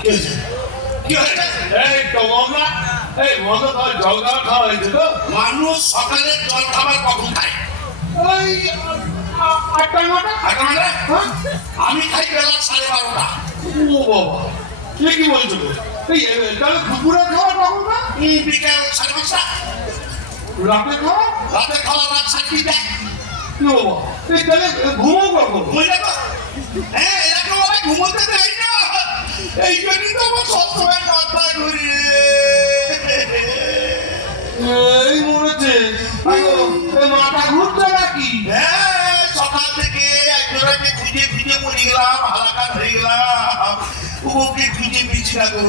কি হয়েছে? কি হয়েছে? এই তো মগা, এই মগা তোমার জল খাওয়া হয়েছে তো? মানুষ সকালে জল খাবার কখন খায়? ওই 8টা-9টা। হ্যাঁ? আমি খাই বেলা 12:30। ও বাবা, এ কি বলছো গো? এই তাহলে দুপুরে খাওয়া কখন না? বিকেল 5:30। রাতে খাওয়া? রাতে খাওয়া রাত 3:30। ও বাবা, এই তাহলে ঘুমো কখন? বুঝলে তো? হ্যাঁ, এরকম ভাবে ঘুমোতে দেয় না। এই জন্যই তো আমার সবসময় মাথা ঘুরি। এই মরেছে, মাথা ঘুরছে নাকি? হ্যাঁ, সকাল থেকে একজনকে খুঁজে খুঁজে মরে গেলাম, হালাকাত হয়ে গেলাম। ওকে খুঁজে পেয়েছি না গো,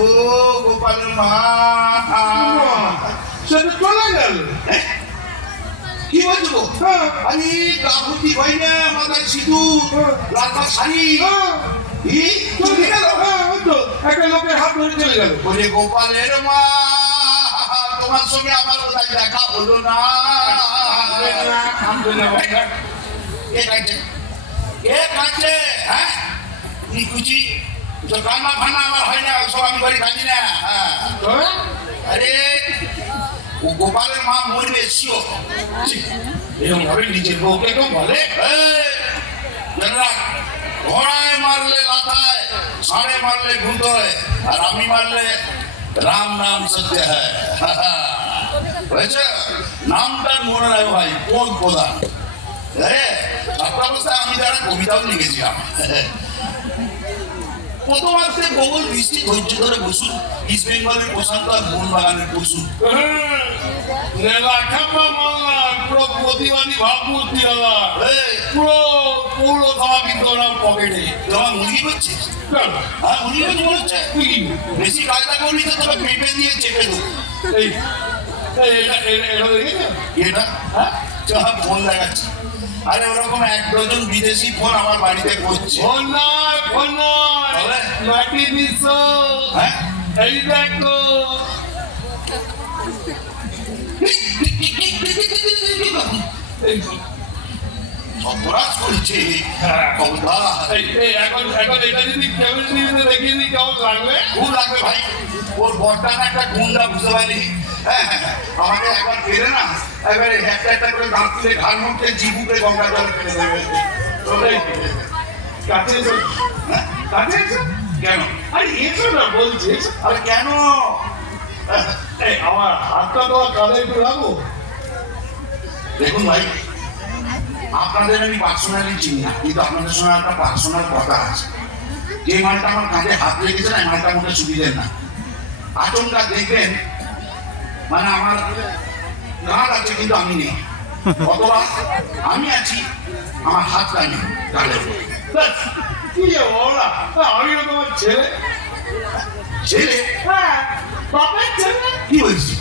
গোপালের মা। সেটা চলে গেল। কি বলছো? আমি গাভূতি হয় না, মাথায় সিঁদুর, লাল শাড়ি। কি? চলে গেল? একটা লোকের হাত ধরে চলে গেল। বলে গোপালের মা, তোমার সঙ্গে আমার কোথায় দেখা হলো না। কে কাটছে? কে কাটছে? হ্যাঁ, নিকুচি তো কান্না ফান্না আমার হয় না, সব আমি বাড়ি কাঁদি না। হ্যাঁ, আরে ও গোপালের মা মরবে শিও। এরকম ভাবে নিজের বউকে কেউ বলে? ঘোড়ায় মারলে লাথায়, ষাঁড়ে মারলে ঘুঁতোয়, আর আমি মারলে রাম নাম সত্য হ্যায়। হয়েছে? নামটা মনে রাখো ভাই, কোন প্রধান। ছাত্রাবস্থায় আমি যারা কবিতাও লিখেছিলাম। প্রথম আসতে প্রবল বৃষ্টি ধৈর্য ধরে বসুন, ইস্ট বেঙ্গলের প্রশান্ত আর মোহনবাগানের বসুন। পুরো প্রতিবাদী ভাবমূর্তি হলো, পুরো পৌরসভা কিন্তু ওনার পকেটে। তোমার মুরগি করছে? হ্যাঁ, মুরগি করছে মনে হচ্ছে। বেশি কাজটা করবি তো তবে পেঁপে দিয়ে চেপে দেবো। এটা ফোন দেখাচ্ছে। আরে ওরকম 1 ডজন বিদেশি ফোন আমার বাড়িতে করছে। ফোন নয়, ফোন নয়, মাটি নিচ্ছ। হ্যাঁ, এই দেখো, অপরাধ করেছে। এখন এটা যদি কেবল টিভিতে দেখিয়ে দিই কেমন লাগবে? খুব লাগবে ভাই। ওর বর্তান একটা গুন্ডা বুঝতে পারি। হ্যাঁ, আমাকে একবার ফেলে না, এবারে একটা একটা করে দাঁত তুলে ঘাড় মুখে জিবুকে গঙ্গা জল ফেলে দেবে। কাছে এসো, কাছে এসো। কেন? আরে এসো না বলছি। আরে কেন? আমার হাতটা তো কাঁধে একটু রাখো। দেখুন ভাই, আপনাদের আমি পার্সোনালি চিনি না, কিন্তু আপনাদের সঙ্গে একটা পার্সোনাল কথা আছে। যে মালটা আমার কাঁধে হাত রেখেছে না, এই মালটা মনে সুবিধের না। আচমকা দেখবেন মানে আমার গাঁট আছে কিন্তু আমি নেই, অথবা আমি আছি আমার হাতটা নেই গালের। কি ওরা, আমিও তোমার ছেলে। ছেলে? হ্যাঁ, বাপের ছেলে। কি বলছি?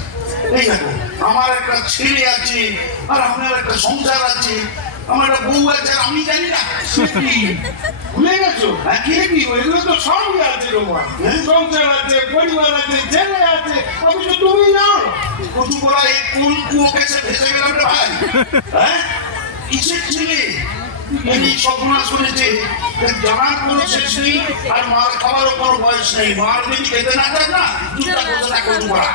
এই দেখো, আমার একটা ছেলে আছে, আর আপনার একটা সংসার আছে, আমার একটা বউ আছে, আর আমি জানি না। ভুলে গেছো? কি এগুলো তো সবই আছে তোমার। সংসার আছে, পরিবার আছে, ছেলে আছে, অথচ তুমি জানো না। কচু করা এই কোন কুয়োকে সে ভেসে গেলাম রে ভাই। হ্যাঁ, কিসের ছেলে? এই স্বপ্ন শুনেছে, জানার কোনো শেষ নেই, আর মার খাবারও কোনো বয়স নেই। মার যদি খেতে না চায় না, চুপটা করতে না কচু করা।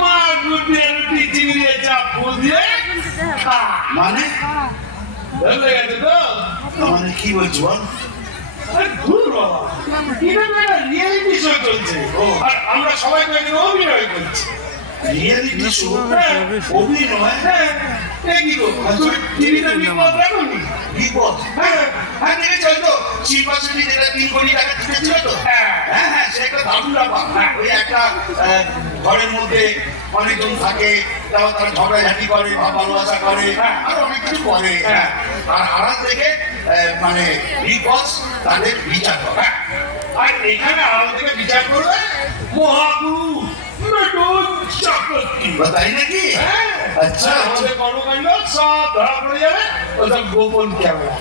মা গুটিয়ে রুটি চিংড়িয়ে চাপ ফুল দিয়ে মানে ধরে গেছে তো। মানে কি বলছি বল? ধুর বাবা, এটা তো একটা রিয়েলিটি শো চলছে, আর আমরা সবাই তো এখানে অভিনয় করছি। Reality show? অভিনয়? কি গো, টিভিতে বিপদ দেখোনি? বিপদ? হ্যাঁ হ্যাঁ, দেখেছো তো শিল্পা সেটি যেটা 3 কোটি টাকা জিতেছিল তো। হ্যাঁ হ্যাঁ, সে একটা দারুণ ব্যাপার। ওই একটা ঘরের মধ্যে অনেকজন থাকে, তারপর তারা ঝগড়াঝাটি করে বা ভালোবাসা করে, আর অনেক কিছু করে। আর আড়াল থেকে মানে বিগ বস তাদের বিচার করে। আর এখানে আড়াল থেকে বিচার করবে মহাগুরু চক্রবর্তী। তাই নাকি? আচ্ছা, আমাদের কর্মকাণ্ড সব ধরা পড়ে যাবে। ওসব গোপন ক্যামেরা।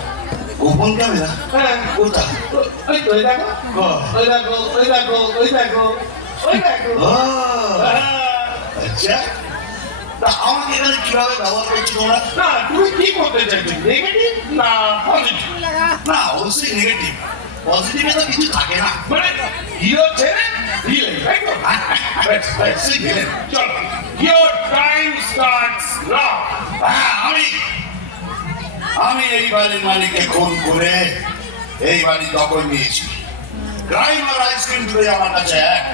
গোপন ক্যামেরা? হ্যাঁ, কোথায়? ওই তো, ওই দেখো, ওই দেখো, ওই দেখো, ওই দেখো, ওই দেখো। আচ্ছা, তা আমাকে এখানে কিভাবে ব্যবহার করছি তোমরা? না, তুমি কি করতে চাইছো, নেগেটিভ না পজিটিভ? না, অবশ্যই নেগেটিভ। পজিটিভে তো কিছু থাকে না। মানে হিরো ছেড়ে ভিলেন, তাই তো? সেই villain। চলো, your time starts now. হ্যাঁ, আমি এই বাড়ির মালিককে খুন করে এই বাড়ি দখল নিয়েছি। ক্রাইম আর আইসক্রিম দুটোই আমার কাছে এক।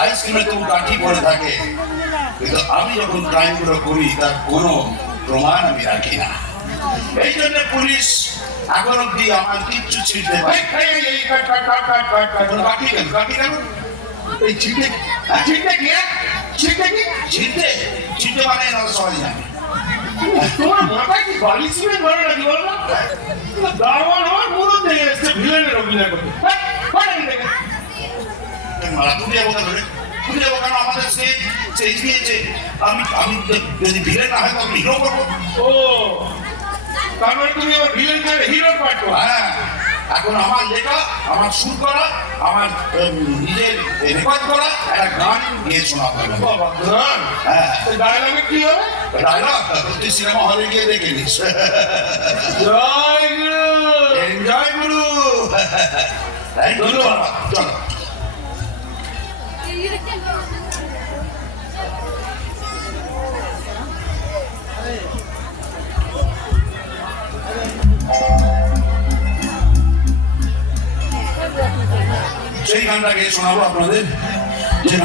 আইসক্রিমে তো কাঠি পড়ে থাকে, কিন্তু আমি যখন ক্রাইম গুলো করি তার কোনো প্রমাণ আমি রাখি না। এই জন্য পুলিশ এখন অব্দি আমার কিচ্ছু ছিঁড়তে পারে। এই, কাট, কাট, কাট, কাট, কাট, কাট। কাঠি কেন, কাঠি কেন? এই ছিঁড়তে ছিটটা কি, হ্যাঁ? ছিটটা কি? ছিঁড়তে ছিঁড়তে মানে এনারা সবাই জানে। তোমার মাথায় কি বালি সিমেন্ট ভরে নাকি বলো না? দারোয়ান আমার মুরত দিয়ে এসছে ভিলেনের অভিনয় করতে। হ্যাঁ, পারেন দেখে। তুমি যাবো কেন রে? তুমি যাবো কেন? আমাদের স্টেজ দিয়েছে। আমি যদি ভিলেন না হয় তো আমি হিরো করবো। ও, তার মানে তুমি আমার ভিলেন ছেড়ে হিরোর পাঠ করো। হ্যাঁ, এখন আমার লেখা, আমার সুর করা, আমার নিজের রেকর্ড করা একটা গান গিয়ে শোনাতে হবে। বাবা, গান? হ্যাঁ, ডায়লগে কি হবে? ডায়লগ তুই সিনেমা হলে গিয়ে দেখে নিস। জয় গুরু। এনজয় গুরু। ধন্যবাদ, চলো। সেই গানটা গিয়ে শোনাবো আপনাদের। যে